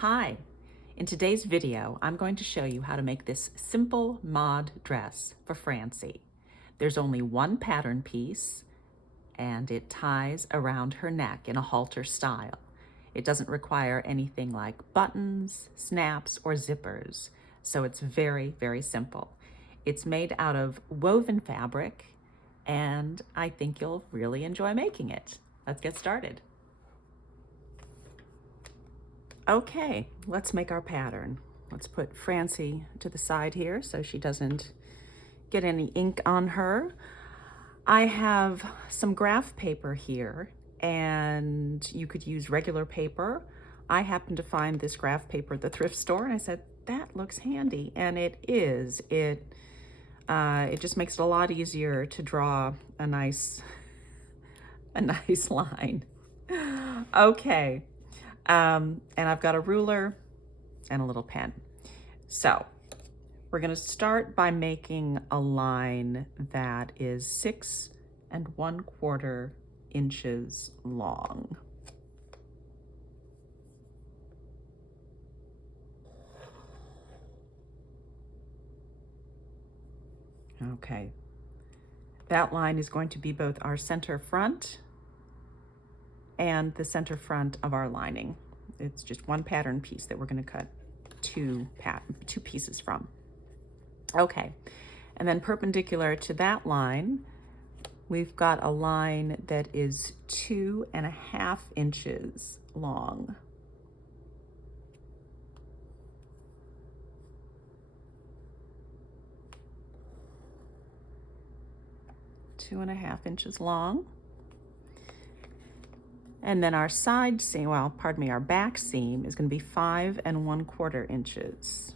Hi, in today's video, I'm going to show you how to make this simple mod dress for Francie. There's only one pattern piece and it ties around her neck in a halter style. It doesn't require anything like buttons, snaps, or zippers, so it's very, very simple. It's made out of woven fabric and I think you'll really enjoy making it. Let's get started. Okay, let's make our pattern. Let's put Francie to the side here so she doesn't get any ink on her. I have some graph paper here and you could use regular paper. I happened to find this graph paper at the thrift store and I said, that looks handy, and it is. It just makes it a lot easier to draw a nice line. Okay. And I've got a ruler and a little pen. So we're going to start by making a line that is 6 1/4 inches long. Okay, that line is going to be both our center front and the center front of our lining. It's just one pattern piece that we're going to cut two pieces from. Okay, and then perpendicular to that line, we've got a line that is 2 1/2 inches long. Two and a half inches long. And then our side seam, well, pardon me, our back seam is going to be 5 1/4 inches.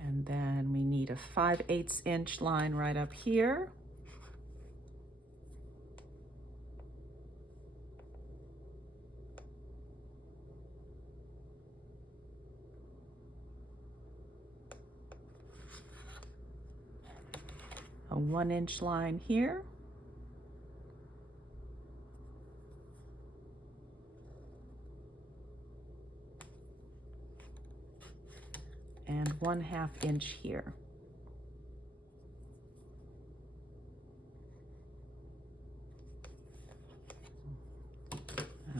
And then we need a 5/8 inch line right up here. A 1 inch line here. And 1/2 inch here.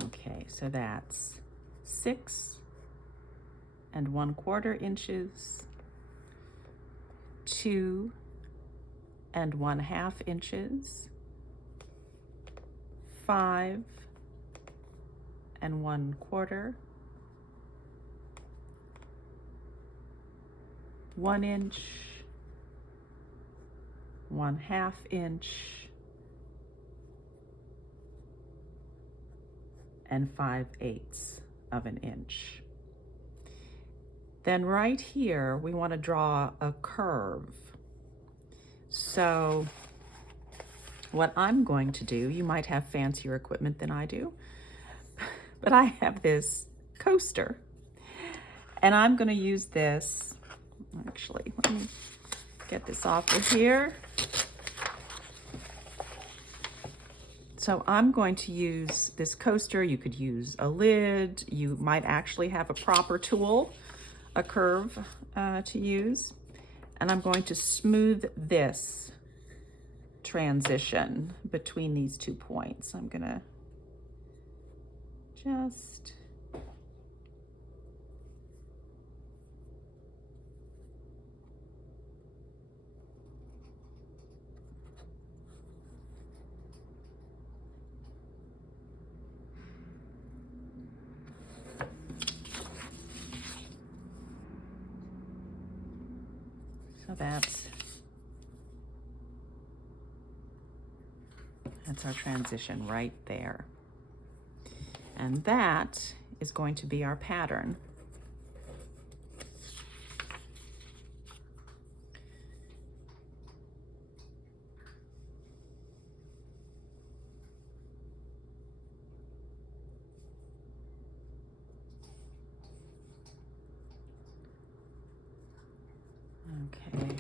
Okay, so that's 6 1/4 inches, 2 1/2 inches, 5 1/4, 1 inch, 1/2 inch, and 5/8 of an inch. Then right here, we want to draw a curve. So what I'm going to do, you might have fancier equipment than I do, but I have this coaster and I'm going to use this. Actually, let me get this off of here. So I'm going to use this coaster. You could use a lid. You might actually have a proper tool, a curve to use. And I'm going to smooth this transition between these 2 points. I'm going to just so that's our transition right there. And that is going to be our pattern. Okay.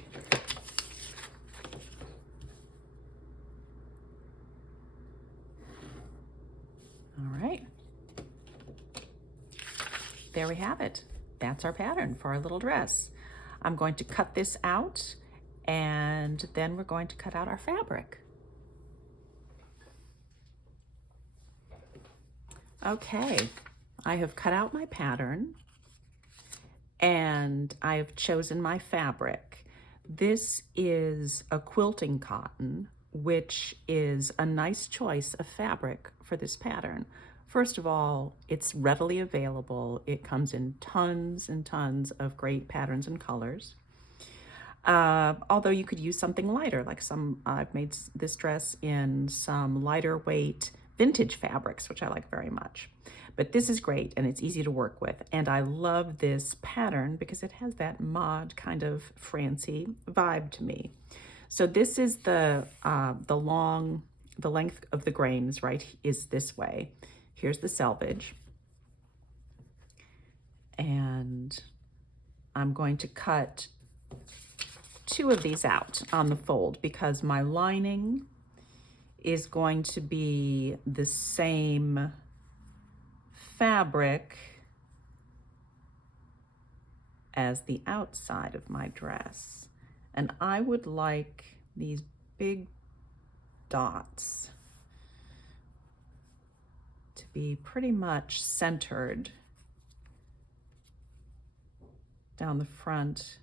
there we have it. That's our pattern for our little dress. I'm going to cut this out, and then we're going to cut out our fabric. Okay, I have cut out my pattern and I have chosen my fabric. This is a quilting cotton, which is a nice choice of fabric for this pattern. First of all, it's readily available. It comes in tons and tons of great patterns and colors. Although you could use something lighter, like I've made this dress in some lighter weight vintage fabrics, which I like very much. But this is great and it's easy to work with. And I love this pattern because it has that mod kind of Francie vibe to me. So this is the length of the grains, right, is this way. Here's the selvage. And I'm going to cut 2 of these out on the fold because my lining is going to be the same fabric as the outside of my dress. And I would like these big dots to be pretty much centered down the front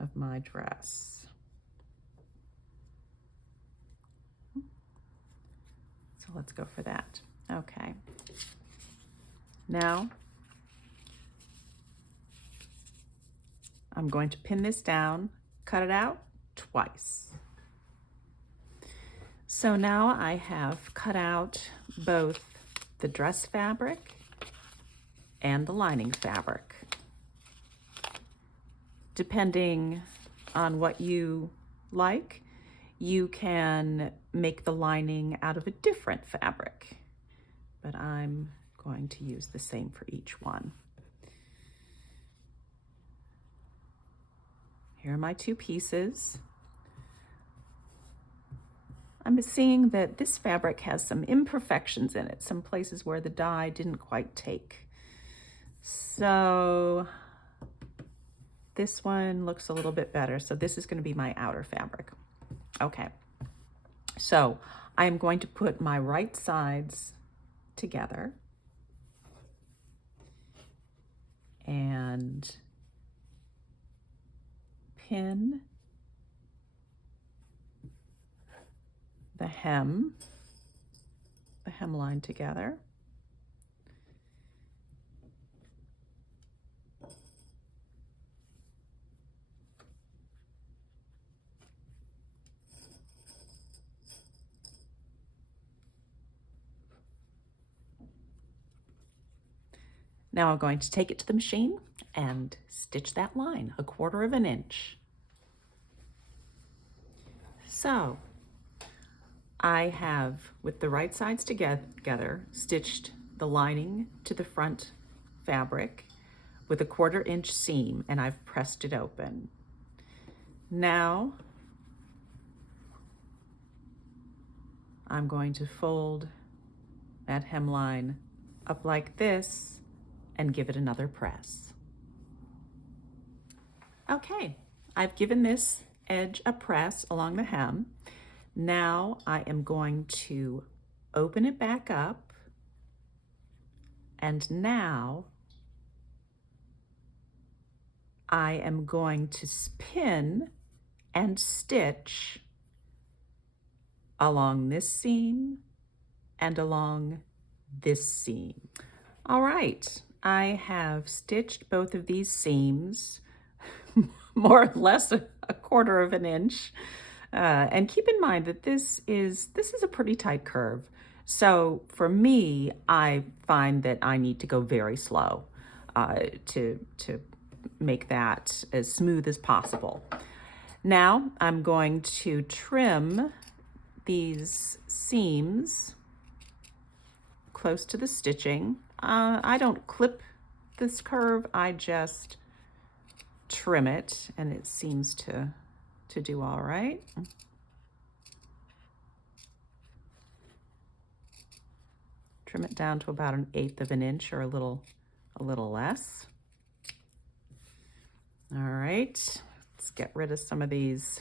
of my dress. So let's go for that. Okay. Now I'm going to pin this down, cut it out twice. So now I have cut out both the dress fabric and the lining fabric. Depending on what you like, you can make the lining out of a different fabric, but I'm going to use the same for each one. Here are my 2 pieces. I'm seeing that this fabric has some imperfections in it, some places where the dye didn't quite take. So this one looks a little bit better. So this is going to be my outer fabric. Okay, so I am going to put my right sides together and pin the hemline together. Now I'm going to take it to the machine and stitch that line 1/4 inch. So I have, with the right sides together, stitched the lining to the front fabric with a 1/4 inch seam, and I've pressed it open. Now I'm going to fold that hemline up like this and give it another press. Okay, I've given this edge a press along the hem. Now I am going to open it back up, and now I am going to pin and stitch along this seam and along this seam. All right, I have stitched both of these seams more or less a 1/4 inch. And keep in mind that this is a pretty tight curve. So for me, I find that I need to go very slow to make that as smooth as possible. Now I'm going to trim these seams close to the stitching. I don't clip this curve, I just trim it, and it seems to do all right. trim it down to about 1/8 of an inch or a little less. All right, let's get rid of some of these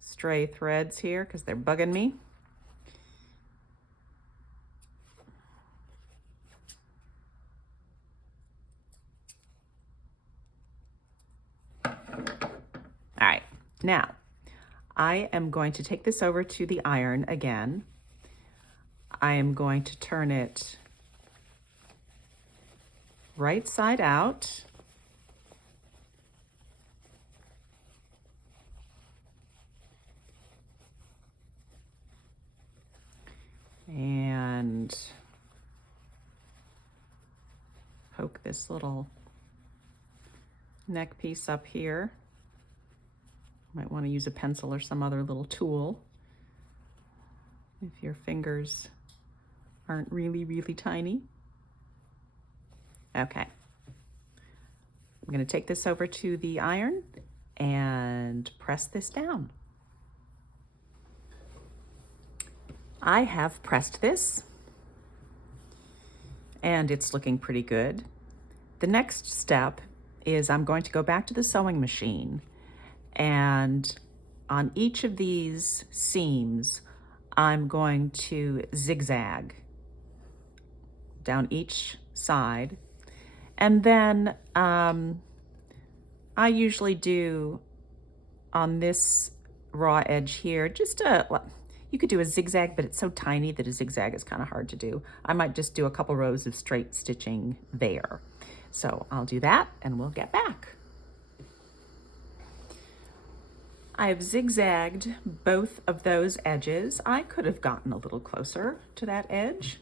stray threads here because they're bugging me. All right, now I am going to take this over to the iron again. I am going to turn it right side out. And poke this little neck piece up here. Might want to use a pencil or some other little tool if your fingers aren't really, really tiny. Okay. I'm going to take this over to the iron and press this down. I have pressed this and it's looking pretty good. The next step is I'm going to go back to the sewing machine, and on each of these seams, I'm going to zigzag down each side. And then I usually do on this raw edge here, well, you could do a zigzag, but it's so tiny that a zigzag is kind of hard to do. I might just do a couple rows of straight stitching there. So I'll do that and we'll get back. I have zigzagged both of those edges. I could have gotten a little closer to that edge,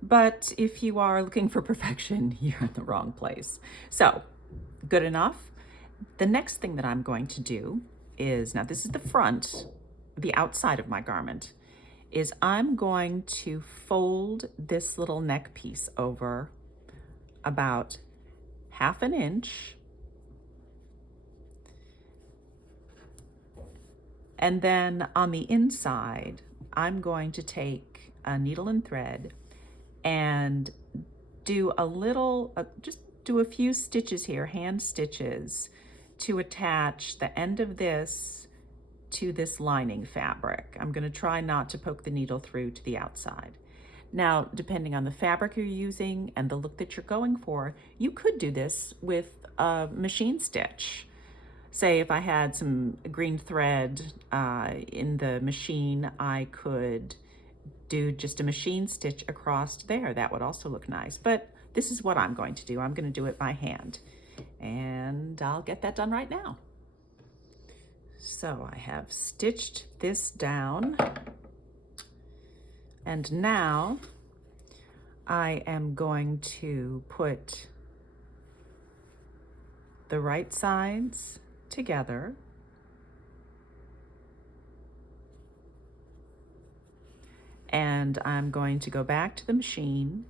but if you are looking for perfection, you're in the wrong place. So, good enough. The next thing that I'm going to do is, now this is the front, the outside of my garment, is I'm going to fold this little neck piece over about 1/2 inch. And then on the inside, I'm going to take a needle and thread and do a little, just do a few stitches here, hand stitches, to attach the end of this to this lining fabric. I'm going to try not to poke the needle through to the outside. Now, depending on the fabric you're using and the look that you're going for, you could do this with a machine stitch. Say if I had some green thread in the machine, I could do just a machine stitch across there. That would also look nice. But this is what I'm going to do. I'm going to do it by hand. And I'll get that done right now. So I have stitched this down. And now I am going to put the right sides together. And I'm going to go back to the machine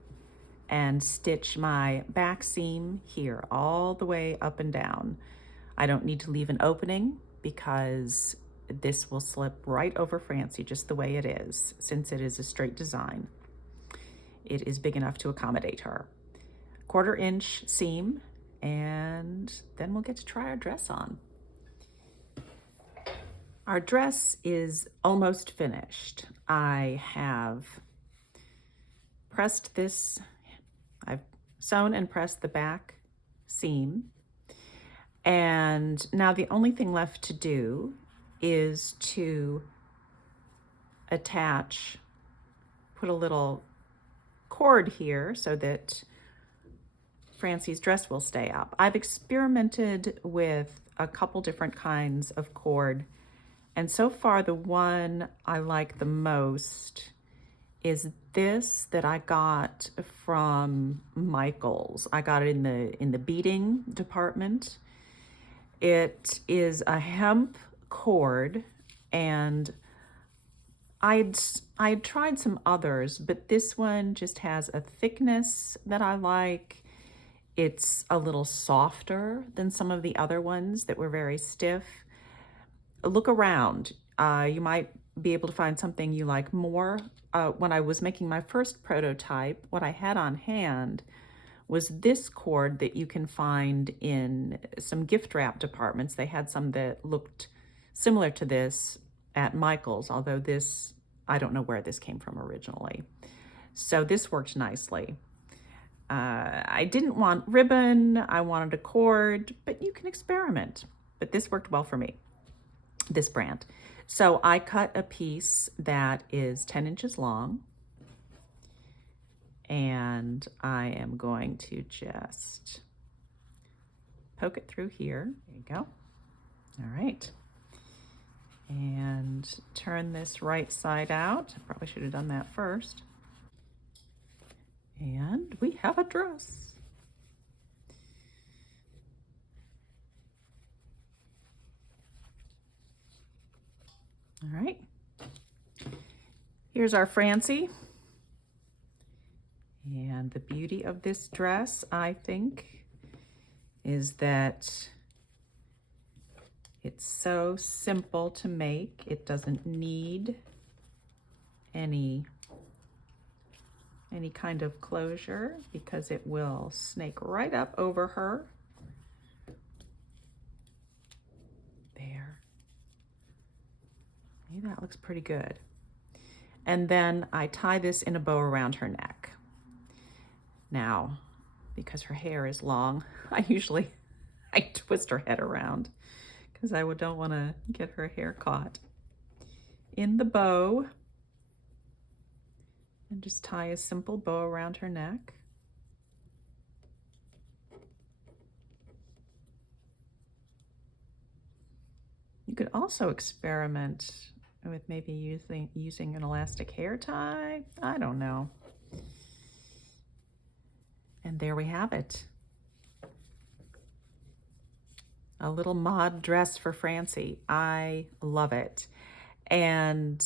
and stitch my back seam here all the way up and down. I don't need to leave an opening because this will slip right over Francie just the way it is, since it is a straight design. It is big enough to accommodate her. 1/4 inch seam, and then we'll get to try our dress on. Our dress is almost finished. I have pressed this, I've sewn and pressed the back seam, and now the only thing left to do is to attach, put a little cord here so that Francie's dress will stay up. I've experimented with a couple different kinds of cord, and so far the one I like the most is this that I got from Michael's. I got it in the beading department. It is a hemp cord, and I'd tried some others, but this one just has a thickness that I like. It's a little softer than some of the other ones that were very stiff. Look around. You might be able to find something you like more. When I was making my first prototype, what I had on hand was this cord that you can find in some gift wrap departments. They had some that looked similar to this at Michael's, although this, I don't know where this came from originally. So this worked nicely. I didn't want ribbon, I wanted a cord, but you can experiment. But this worked well for me, this brand. So I cut a piece that is 10 inches long, and I am going to just poke it through here. There you go. All right. And turn this right side out. I probably should have done that first. And we have a dress. All right. Here's our Francie. And the beauty of this dress, I think, is that it's so simple to make. It doesn't need any kind of closure because it will snake right up over her. There. Maybe that looks pretty good. And then I tie this in a bow around her neck. Now, because her hair is long, I twist her head around because I don't want to get her hair caught in the bow. And just tie a simple bow around her neck. You could also experiment with maybe using an elastic hair tie. I don't know. And there we have it. A little mod dress for Francie. I love it. And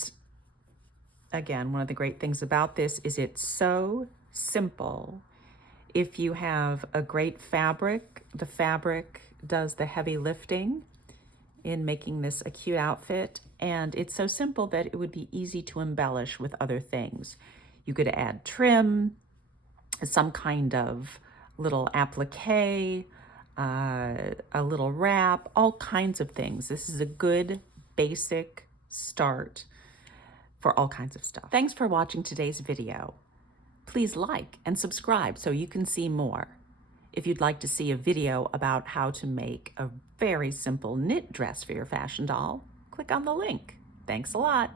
again, one of the great things about this is it's so simple. If you have a great fabric, the fabric does the heavy lifting in making this a cute outfit. And it's so simple that it would be easy to embellish with other things. You could add trim, some kind of little applique, a little wrap, all kinds of things. This is a good basic start for all kinds of stuff. Thanks for watching today's video. Please like and subscribe so you can see more. If you'd like to see a video about how to make a very simple knit dress for your fashion doll, click on the link. Thanks a lot.